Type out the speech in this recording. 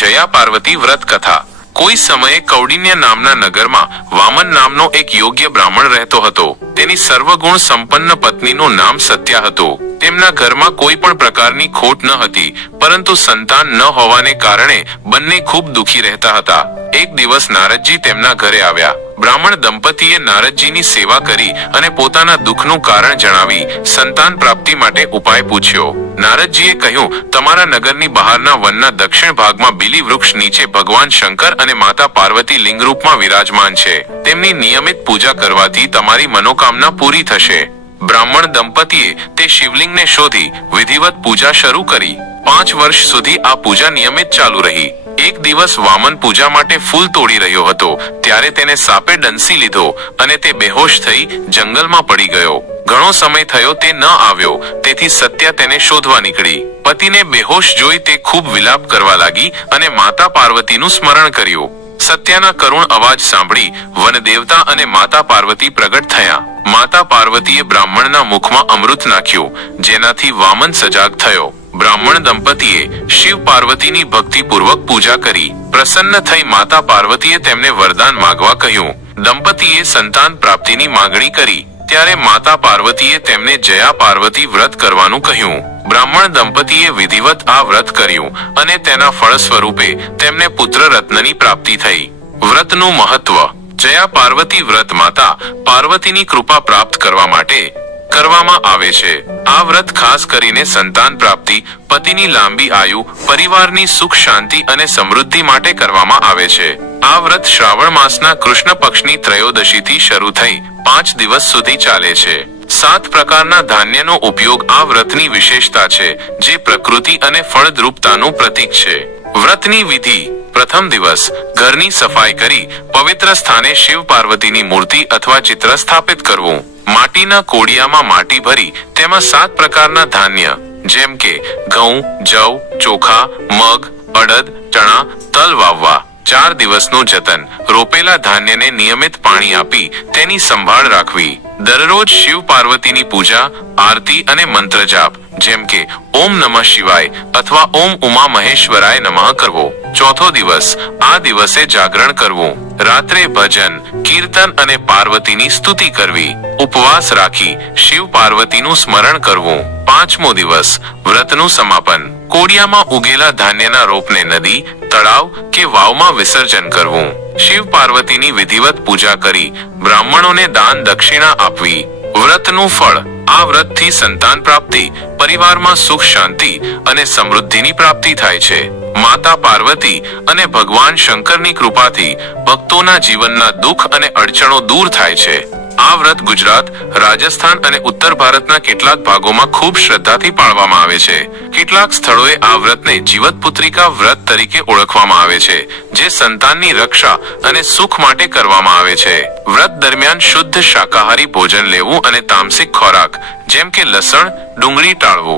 જયા પાર્વતી વ્રત કથા. કોઈ સમયે કૌડિન્ય નામના નગરમાં વામન નામનો એક યોગ્ય બ્રાહ્મણ રહેતો હતો. તેની સર્વગુણ સંપન્ન પત્નીનું નામ સત્યા હતું. તેમના ઘરમાં કોઈ પણ પ્રકારની ખોટ ન હતી, પરંતુ સંતાન ન હોવાને કારણે બંને ખૂબ દુખી રહેતા હતા. એક દિવસ નારદજી તેમના ઘરે આવ્યા. બ્રાહ્મણ દંપતીએ નારદજીની સેવા કરી અને પોતાના દુઃખનું કારણ જણાવી સંતાન પ્રાપ્તિ માટે ઉપાય પૂછ્યો. નારદજીએ કહ્યું, તમારા નગરની બહારના વનના દક્ષિણ ભાગમાં બીલી વૃક્ષ નીચે ભગવાન શંકર અને માતા પાર્વતી લિંગરૂપમાં વિરાજમાન છે. તેમની નિયમિત પૂજા કરવાથી તમારી મનોકામના પૂરી થશે. બ્રાહ્મણ દંપતીએ તે શિવલિંગને શોધી વિધિવત પૂજા શરૂ કરી. પાંચ વર્ષ સુધી આ પૂજા નિયમિત ચાલુ રહી. એક દિવસ વામન પૂજા માટે ફૂલ તોડી રહ્યો હતો. ત્યારે તેને સાપે ડંસી લીધો અને તે બેહોશ થઈ જંગલમાં પડી ગયો. ઘણો સમય થયો તે ન આવ્યો. તેથી સત્યા તેને શોધવા નીકળી. પતિને બેહોશ જોઈ તે ખૂબ વિલાપ કરવા લાગી અને માતા પાર્વતીનું સ્મરણ કર્યું. સત્યાના કરુણ અવાજ સાંભળી વનદેવતા અને માતા પાર્વતી પ્રગટ થયા. માતા પાર્વતીએ બ્રાહ્મણના મુખમાં અમૃત નાખ્યું, જેનાથી વામન સજાગ થયો. બ્રાહ્મણ દંપતીએ શિવ પાર્વતીની ભક્તિપૂર્વક પૂજા કરી. પ્રસન્ન થઈ માતા પાર્વતીએ તેમને વરદાન માગવા કહ્યું. દંપતીએ સંતાન પ્રાપ્તિની માગણી કરી. ત્યારે માતા પાર્વતીએ તેમને જયા પાર્વતી વ્રત કરવાનું કહ્યું. બ્રાહ્મણ દંપતીએ વિધિવત આ વ્રત કર્યું અને તેના ફળ સ્વરૂપે તેમને પુત્ર રત્નની પ્રાપ્તિ થઈ. વ્રતનું મહત્વ. જયા પાર્વતી વ્રત માતા પાર્વતીની કૃપા પ્રાપ્ત કરવા માટે કરવામાં આવે છે. આ વ્રત ખાસ કરીને સંતાન પ્રાપ્તિ, પતિની લાંબી આયુ, પરિવારની સુખ, શાંતિ અને સમૃદ્ધિ માટે કરવામાં આવે છે. આ વ્રત શ્રાવણ માસના કૃષ્ણ પક્ષની ત્રયોદશીથી શરૂ થઈ પાંચ દિવસ સુધી ચાલે છે. સાત પ્રકારના ધાન્યનો ઉપયોગ આ વ્રતની વિશેષતા છે, જે પ્રકૃતિ અને ફળદ્રુપતાનું પ્રતીક છે. વ્રતની વિધિ, પ્રથમ દિવસ, ઘરની સફાઈ કરી, પવિત્ર સ્થાને શિવ પાર્વતીની મૂર્તિ અથવા ચિત્ર સ્થાપિત કરવું. માટીના કોડિયામાં માટી ભરી, તેમાં સાત પ્રકારના ધાન્ય, જેમ કે ઘઉં, જવ, ચોખા, મગ, અડદ, ચણા, તલ વાવવા. ચાર દિવસનું જતન, રોપેલા ધાન્યને નિયમિત પાણી આપી, તેની સંભાળ રાખવી. દરરોજ શિવ પાર્વતીની પૂજા, આરતી અને મંત્ર જાપ, જેમ કે ઓમ નમઃ શિવાય અથવા ઓમ ઉમા મહેશ્વરાય નમઃ કરવો. ચોથો દિવસ, આ દિવસે જાગરણ કરવું. રાત્રે ભજન, કીર્તન અને પાર્વતીની સ્તુતિ કરવી. ઉપવાસ રાખી શિવ પાર્વતીનું સ્મરણ કરવું. પાંચમો દિવસ, વ્રતનું સમાપન. કોડિયામાં ઉગેલા ધાન્યના રોપને નદી તળાવ કે વાવમાં વિસર્જન કરવું. શિવ પાર્વતીની વિધિવત પૂજા કરી, બ્રાહ્મણોને દાન દક્ષિણા આપવી. વ્રતનું ફળ, આ વ્રતથી સંતાન પ્રાપ્તિ, પરિવારમાં સુખ શાંતિ અને સમૃદ્ધિની પ્રાપ્તિ થાય છે. માતા પાર્વતી અને ભગવાન શંકરની કૃપાથી ભક્તોના જીવનના દુઃખ અને અડચણો દૂર થાય છે. આ વ્રત ગુજરાત, રાજસ્થાન અને ઉત્તર ભારતના કેટલાક ભાગોમાં ખૂબ શ્રદ્ધાથી પાળવામાં આવે છે. કેટલાક સ્થળોએ આ વ્રતને જીવતપુત્રિકા વ્રત તરીકે ઓળખવામાં આવે છે, જે સંતાનની રક્ષા અને સુખ માટે કરવામાં આવે છે. વ્રત દરમિયાન શુદ્ધ શાકાહારી ભોજન લેવું અને તામસિક ખોરાક, જેમ કે લસણ, ડુંગળી ટાળવું.